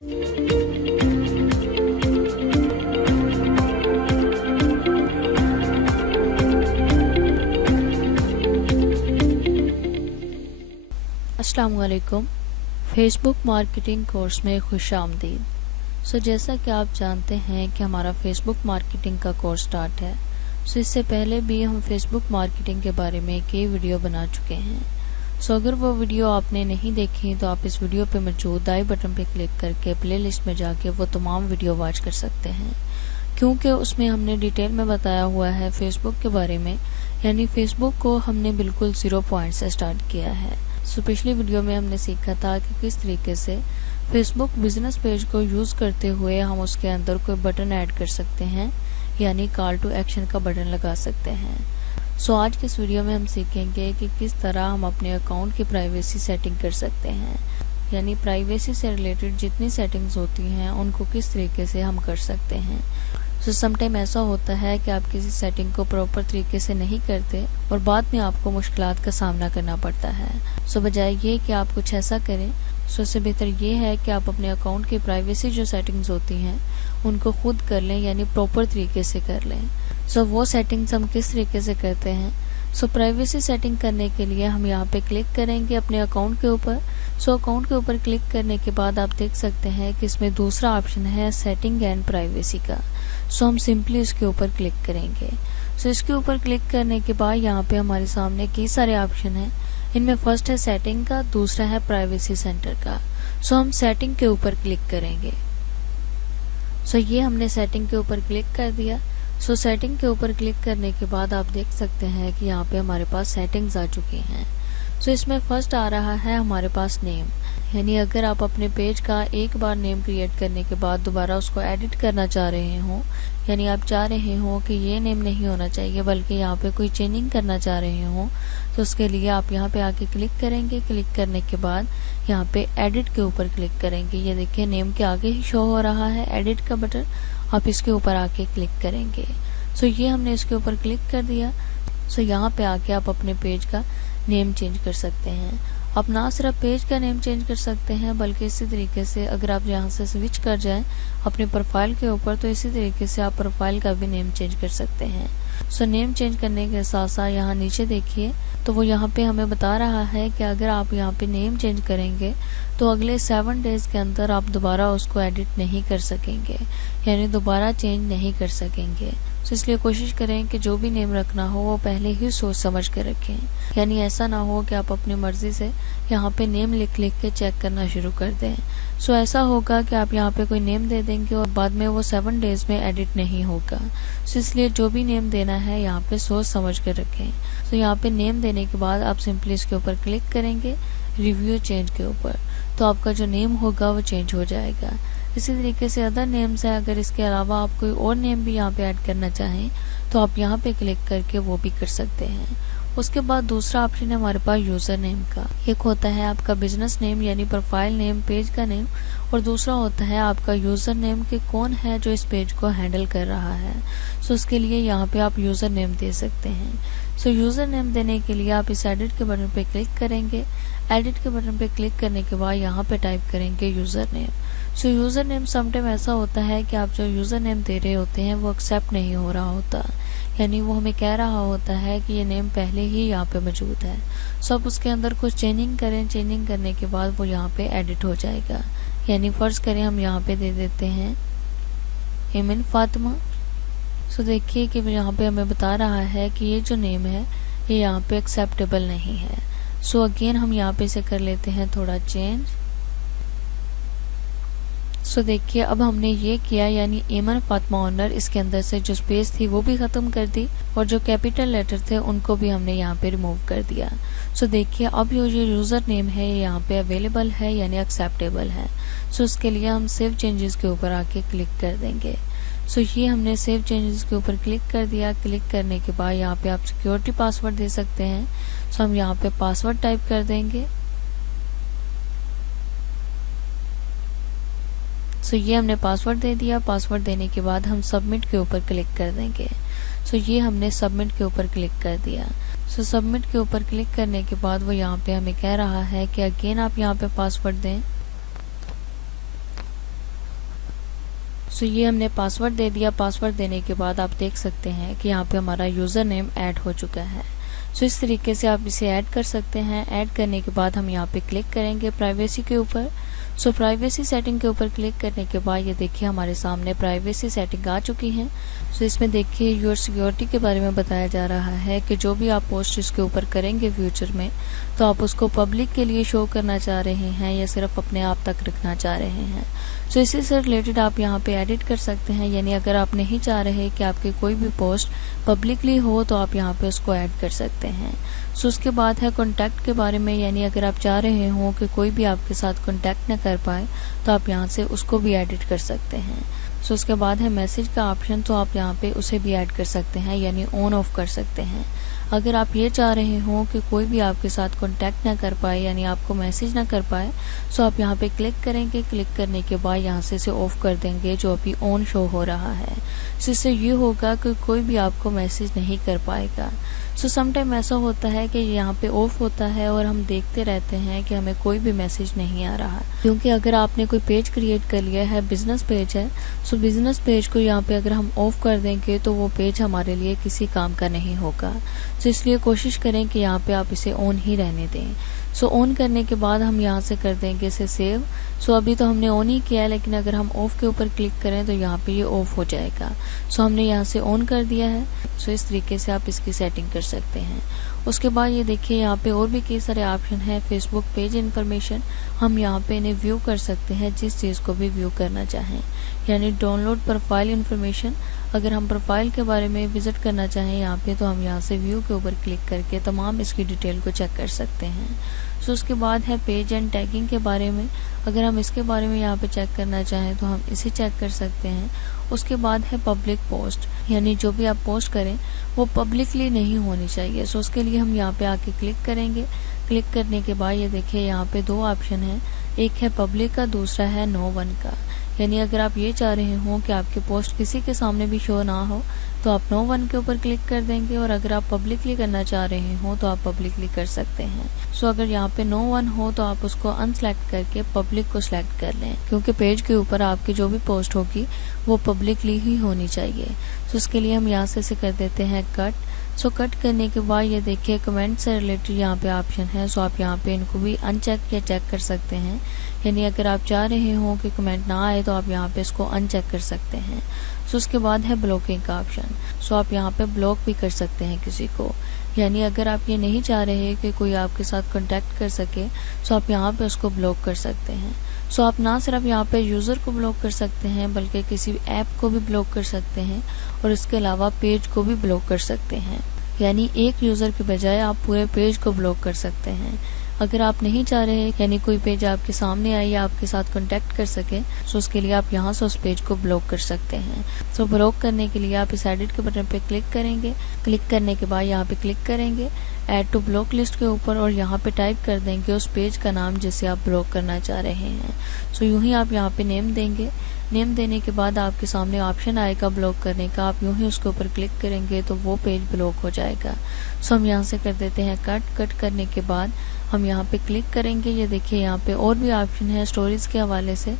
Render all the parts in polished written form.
अस्सलाम वालेकुम। Facebook marketing course में खुश आमदीद। जैसा कि आप जानते हैं कि हमारा फेसबुक मार्केटिंग का कोर्स स्टार्ट है। इससे पहले भी हम फेसबुक मार्केटिंग के बारे में कई वीडियो बना चुके हैं। अगर वो वीडियो आपने नहीं देखी तो आप इस वीडियो पे मौजूद आई बटन पे क्लिक करके प्लेलिस्ट में जाके वो तमाम वीडियो वॉच कर सकते हैं, क्योंकि उसमें हमने डिटेल में बताया हुआ है फेसबुक के बारे में। यानी फेसबुक को हमने बिल्कुल 0 पॉइंट से स्टार्ट किया है। पिछली वीडियो में हमने सीखा था कि किस तरीके से फेसबुक बिजनेस पेज को यूज़ करते हुए हम उसके अंदर कोई बटन ऐड कर सकते हैं, यानी कॉल टू एक्शन का बटन लगा सकते हैं। आज के इस वीडियो में हम सीखेंगे कि किस तरह हम अपने अकाउंट की प्राइवेसी सेटिंग कर सकते हैं, यानी प्राइवेसी से रिलेटेड जितनी सेटिंग्स होती हैं उनको किस तरीके से हम कर सकते हैं। समटाइम ऐसा होता है कि आप किसी सेटिंग को प्रॉपर तरीके से नहीं करते और बाद में आपको मुश्किलात का सामना करना पड़ता है। बजाय ये कि आप कुछ ऐसा करें, इससे बेहतर ये है कि आप अपने अकाउंट की प्राइवेसी जो सेटिंग्स होती हैं उनको खुद कर लें, यानी प्रॉपर तरीके से कर लें। वो सेटिंग्स हम किस तरीके से करते हैं। प्राइवेसी सेटिंग करने के लिए हम यहाँ पे क्लिक करेंगे अपने अकाउंट के ऊपर। अकाउंट के ऊपर क्लिक करने के बाद आप देख सकते हैं कि इसमें दूसरा ऑप्शन है सेटिंग एंड प्राइवेसी का। हम सिंपली इसके ऊपर क्लिक करेंगे। इसके ऊपर क्लिक करने के बाद यहाँ पे हमारे सामने कई सारे ऑप्शन हैं। इनमें फर्स्ट है सेटिंग का, दूसरा है प्राइवेसी सेंटर का। हम सेटिंग के ऊपर क्लिक करेंगे। ये हमने सेटिंग के ऊपर क्लिक कर दिया। सेटिंग के ऊपर क्लिक करने के बाद आप देख सकते हैं कि यहाँ पे हमारे पास सेटिंग्स आ चुकी हैं। इसमें फर्स्ट आ रहा है हमारे पास नेम, यानी अगर आप अपने पेज का एक बार नेम क्रिएट करने के बाद दोबारा उसको एडिट करना चाह रहे हो, यानी आप चाह रहे हो कि ये नेम नहीं होना चाहिए बल्कि यहाँ पे कोई चेंजिंग करना चाह रहे हो, तो उसके लिए आप यहाँ पे आके क्लिक करेंगे। क्लिक करने के बाद यहाँ पे एडिट के ऊपर क्लिक करेंगे। ये देखिए नेम के आगे ही शो हो रहा है एडिट का बटन, आप इसके ऊपर आके क्लिक करेंगे। ये हमने इसके ऊपर क्लिक कर दिया। यहाँ पे आके आप अपने पेज का नेम चेंज कर सकते हैं। आप ना सिर्फ पेज का नेम चेंज कर सकते हैं बल्कि इसी तरीके से अगर आप यहाँ से स्विच कर जाएं अपने प्रोफाइल के ऊपर, तो इसी तरीके से आप प्रोफाइल का भी नेम चेंज कर सकते हैं। नेम चेंज करने के साथ साथ यहाँ नीचे देखिए तो वो यहाँ पे हमें बता रहा है कि अगर आप यहाँ पे नेम चेंज करेंगे तो अगले 7 डेज के अंदर आप दोबारा उसको एडिट नहीं कर सकेंगे, यानी दोबारा चेंज नहीं कर सकेंगे। इसलिए कोशिश करें कि जो भी नेम रखना हो वो पहले ही सोच समझ कर रखें, यानी ऐसा ना हो कि आप अपनी मर्जी से यहाँ पे नेम लिख के चेक करना शुरू कर दें। ऐसा होगा कि आप यहाँ पे कोई नेम दे देंगे और बाद में वो 7 डेज में एडिट नहीं होगा। इसलिए जो भी नेम देना है यहाँ पे सोच समझ कर रखें। यहाँ पे नेम देने के बाद आप सिंपली इसके ऊपर क्लिक करेंगे रिव्यू चेंज के ऊपर, तो आपका जो नेम होगा वो चेंज हो जाएगा। इसी तरीके से अदर नेम्स है, अगर इसके अलावा आप कोई और नेम भी यहाँ पे ऐड करना चाहें तो आप यहाँ पे क्लिक करके वो भी कर सकते हैं। उसके बाद दूसरा ऑप्शन है हमारे पास यूज़र नेम का। एक होता है आपका बिजनेस नेम यानी प्रोफाइल नेम पेज का नेम, और दूसरा होता है आपका यूज़र नेम कि कौन है जो इस पेज को हैंडल कर रहा है। उसके लिए यहाँ पे आप यूज़र नेम दे सकते हैं। यूज़र नेम देने के लिए आप इस एडिट के बटन पे क्लिक करेंगे। एडिट के बटन पे क्लिक करने के बाद यहाँ पे टाइप करेंगे user name. User name sometime ऐसा होता है कि आप जो यूज़र नेम दे रहे होते हैं वो एक्सेप्ट नहीं हो रहा होता, यानी वो हमें कह रहा होता है कि ये नेम पहले ही यहाँ पे मौजूद है। आप उसके अंदर कुछ चेंजिंग करें, चेंजिंग करने के बाद वो यहाँ पे एडिट हो जाएगा। यानी फ़र्ज़ करें हम यहाँ पे दे देते हैं एमिन फातिमा। देखिए कि यहाँ पे हमें बता रहा है कि ये जो नेम है ये यहाँ पे एक्सेप्टेबल नहीं है। अगेन हम यहाँ पे से कर लेते हैं थोड़ा चेंज। देखिए अब हमने ये किया, यानी एमन फातिमा ऑनर, इसके अंदर से जो स्पेस थी वो भी ख़त्म कर दी और जो कैपिटल लेटर थे उनको भी हमने यहाँ पे रिमूव कर दिया। देखिए अब ये जो यूज़र नेम है ये यहाँ पे अवेलेबल है, यानी एक्सेप्टेबल है। उसके लिए हम सेव चेंजेस के ऊपर आके क्लिक कर देंगे। ये हमने सेव चेंजेस के ऊपर क्लिक कर दिया। क्लिक करने के बाद यहाँ पे आप सिक्योरिटी पासवर्ड दे सकते हैं। हम यहाँ पे पासवर्ड टाइप कर देंगे। ये हमने पासवर्ड दे दिया। पासवर्ड देने के बाद हम सबमिट के ऊपर क्लिक कर देंगे। ये हमने सबमिट के ऊपर क्लिक कर दिया। सबमिट के ऊपर क्लिक करने के बाद वो यहाँ पे हमें कह रहा है कि अगेन आप यहाँ पे पासवर्ड दें। सो ये हमने पासवर्ड दे दिया। पासवर्ड देने के बाद आप देख सकते हैं कि यहाँ पे हमारा यूज़र नेम ऐड हो चुका है। सो इस तरीके से आप इसे ऐड कर सकते हैं। ऐड करने के बाद हम यहाँ पे क्लिक करेंगे प्राइवेसी के ऊपर। सो प्राइवेसी सेटिंग के ऊपर क्लिक करने के बाद ये देखिए हमारे सामने प्राइवेसी सेटिंग आ चुकी हैं। सो इसमें देखिए योर सिक्योरिटी के बारे में बताया जा रहा है कि जो भी आप पोस्ट इसके ऊपर करेंगे फ्यूचर में, तो आप उसको पब्लिक के लिए शो करना चाह रहे हैं या सिर्फ अपने आप तक रखना चाह रहे हैं। सो इसी से रिलेटेड आप यहाँ पे एडिट कर सकते हैं, यानी अगर आप नहीं चाह रहे कि आपकी कोई भी पोस्ट पब्लिकली हो तो आप यहाँ पे उसको ऐड कर सकते हैं। सो उसके बाद है कॉन्टैक्ट के बारे में, यानी अगर आप चाह रहे हो कि कोई भी आपके साथ कॉन्टैक्ट न कर पाए तो आप यहाँ से उसको भी एडिट कर सकते हैं। सो उसके बाद है मैसेज का ऑप्शन, तो आप यहाँ पे उसे भी ऐड कर सकते हैं, यानी ऑन ऑफ कर सकते हैं। अगर आप ये चाह रहे हो कि कोई भी आपके साथ कांटेक्ट ना कर पाए, यानी आपको मैसेज ना कर पाए, सो आप यहाँ पे क्लिक करेंगे। क्लिक करने के बाद यहाँ से इसे ऑफ कर देंगे जो अभी ऑन शो हो रहा है। सो इससे ये होगा कि कोई भी आपको मैसेज नहीं कर पाएगा। सो समटाइम ऐसा होता है कि यहाँ पे ऑफ होता है और हम देखते रहते हैं कि हमें कोई भी मैसेज नहीं आ रहा, क्योंकि अगर आपने कोई पेज क्रिएट कर लिया है, बिजनेस पेज है, सो बिजनेस पेज को यहाँ पे अगर हम ऑफ कर देंगे तो वो पेज हमारे लिए किसी काम का नहीं होगा। सो इसलिए कोशिश करें कि यहाँ पे आप इसे ऑन ही रहने दें। सो ऑन करने के बाद हम यहाँ से कर देंगे इसे सेव। सो अभी तो हमने ऑन ही किया है, लेकिन अगर हम ऑफ के ऊपर क्लिक करें तो यहाँ पे ये ऑफ हो जाएगा। सो हमने यहाँ से ऑन कर दिया है। सो इस तरीके से आप इसकी सेटिंग कर सकते हैं। उसके बाद ये देखिए यहाँ पे और भी कई सारे ऑप्शन हैं। फेसबुक पेज इन्फॉर्मेशन, हम यहाँ पे इन्हें व्यू कर सकते हैं जिस चीज़ को भी व्यू करना चाहें, यानी डाउनलोड प्रोफाइल इन्फॉर्मेशन। अगर हम प्रोफाइल के बारे में विजिट करना चाहें यहाँ पे, तो हम यहाँ से व्यू के ऊपर क्लिक करके तमाम इसकी डिटेल को चेक कर सकते हैं। सो उसके बाद है पेज एंड टैगिंग के बारे में। अगर हम इसके बारे में यहाँ पे चेक करना चाहें तो हम इसे चेक कर सकते हैं। उसके बाद है पब्लिक पोस्ट, यानी जो भी आप पोस्ट करें वो पब्लिकली नहीं होनी चाहिए। सो उसके लिए हम यहाँ पे आके क्लिक करेंगे। क्लिक करने के बाद ये देखिए यहाँ पे दो ऑप्शन है, एक है पब्लिक का, दूसरा है नो वन का। यानी अगर आप ये चाह रहे हो कि आपकी पोस्ट किसी के सामने भी शो ना हो तो आप नो वन के ऊपर क्लिक कर देंगे, और अगर आप पब्लिकली करना चाह रहे हो तो आप पब्लिकली कर सकते हैं। सो अगर यहाँ पे नो वन हो तो आप उसको अनसेलेक्ट करके पब्लिक को सिलेक्ट कर लें, क्योंकि पेज के ऊपर आपकी जो भी पोस्ट होगी वो पब्लिकली ही होनी चाहिए। सो उसके लिए हम यहाँ से इसे कर देते हैं कट। सो कट करने के बाद ये देखिए कमेंट से रिलेटेड यहाँ पे ऑप्शन है। सो आप यहाँ पे इनको भी अनचेक या चेक कर सकते हैं, यानी अगर आप चाह रहे हो कि कमेंट ना आए तो आप यहाँ पे इसको अनचेक कर सकते हैं। सो उसके बाद है ब्लॉकिंग का ऑप्शन। सो आप यहाँ पे ब्लॉक भी कर सकते हैं किसी को, यानी अगर आप ये नहीं चाह रहे कि कोई आपके साथ कांटेक्ट कर सके, सो आप यहाँ पे उसको ब्लॉक कर सकते हैं। सो आप ना सिर्फ यहाँ पे यूज़र को ब्लॉक कर सकते हैं, बल्कि किसी ऐप को भी ब्लॉक कर सकते हैं, और इसके अलावा पेज को भी ब्लॉक कर सकते हैं, यानी एक यूज़र के बजाय आप पूरे पेज को ब्लॉक कर सकते हैं। अगर आप नहीं चाह रहे यानी कोई पेज आपके सामने आए या आपके साथ कांटेक्ट कर सके, सो उसके लिए आप यहाँ से उस पेज को ब्लॉक कर सकते हैं। सो ब्लॉक करने के लिए आप इस एडिट के बटन पे क्लिक करेंगे। क्लिक करने के बाद यहाँ पे क्लिक करेंगे ऐड टू ब्लॉक लिस्ट के ऊपर, और यहाँ पे टाइप कर देंगे उस पेज का नाम जिसे आप ब्लॉक करना चाह रहे हैं। सो यूँ ही आप यहाँ पे नेम देंगे। नेम देने के बाद आपके सामने ऑप्शन आएगा ब्लॉक करने का, आप यूँ ही उसके ऊपर क्लिक करेंगे तो वो पेज ब्लॉक हो जाएगा। सो हम यहाँ से कर देते हैं कट। कट करने के बाद हम यहाँ पे क्लिक करेंगे। ये देखिए यहाँ पे और भी ऑप्शन है स्टोरीज के हवाले से,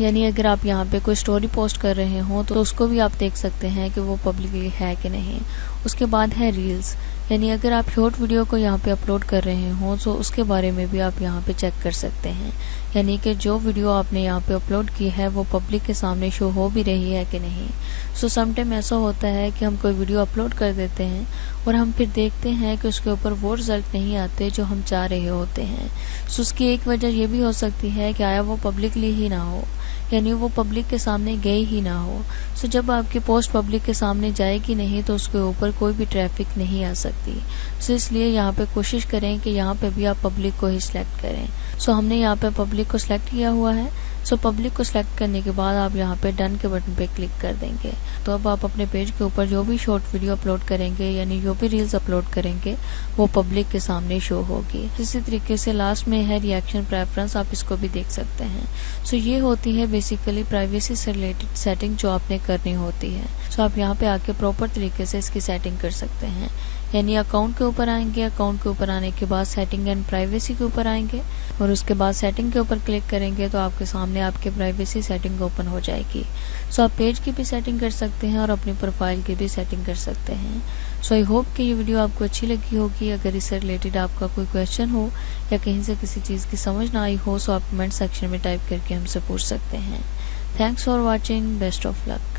यानी अगर आप यहाँ पे कोई स्टोरी पोस्ट कर रहे हो तो उसको भी आप देख सकते हैं कि वो पब्लिकली है कि नहीं। उसके बाद है रील्स, यानी अगर आप शॉर्ट वीडियो को यहाँ पे अपलोड कर रहे हो तो उसके बारे में भी आप यहाँ पे चेक कर सकते हैं, यानी कि जो वीडियो आपने यहाँ पे अपलोड की है वो पब्लिक के सामने शो हो भी रही है कि नहीं। सो समटाइम ऐसा होता है कि हम कोई वीडियो अपलोड कर देते हैं और हम फिर देखते हैं कि उसके ऊपर वो रिजल्ट नहीं आते जो हम चाह रहे होते हैं। सो उसकी एक वजह ये भी हो सकती है कि आया वो पब्लिकली ही ना हो, यानी वो पब्लिक के सामने गई ही ना हो। सो जब आपकी पोस्ट पब्लिक के सामने जाएगी नहीं तो उसके ऊपर कोई भी ट्रैफिक नहीं आ सकती। सो इसलिए यहाँ पे कोशिश करें कि यहाँ पे भी आप पब्लिक को ही सिलेक्ट करें। सो हमने यहाँ पे पब्लिक को सिलेक्ट किया हुआ है। सो पब्लिक को सिलेक्ट करने के बाद आप यहाँ पे डन के बटन पे क्लिक कर देंगे। तो अब आप अपने पेज के ऊपर जो भी शॉर्ट वीडियो अपलोड करेंगे, यानी जो भी रील्स अपलोड करेंगे, वो पब्लिक के सामने शो होगी। इसी तरीके से लास्ट में है रिएक्शन प्रेफरेंस, आप इसको भी देख सकते हैं। सो ये होती है बेसिकली प्राइवेसी से रिलेटेड सेटिंग जो आपने करनी होती है। सो आप यहाँ पे आके प्रॉपर तरीके से इसकी सेटिंग कर सकते हैं, यानी अकाउंट के ऊपर आएंगे। अकाउंट के ऊपर आने के बाद सेटिंग एंड प्राइवेसी के ऊपर आएंगे और उसके बाद सेटिंग के ऊपर क्लिक करेंगे तो आपके सामने आपके प्राइवेसी सेटिंग ओपन हो जाएगी। सो आप पेज की भी सेटिंग कर सकते हैं और अपनी प्रोफाइल की भी सेटिंग कर सकते हैं। सो आई होप कि ये वीडियो आपको अच्छी लगी होगी। अगर इससे रिलेटेड आपका कोई क्वेश्चन हो या कहीं से किसी चीज़ की समझ ना आई हो तो आप कमेंट सेक्शन में टाइप करके हमसे पूछ सकते हैं। Thanks for watching, best of luck.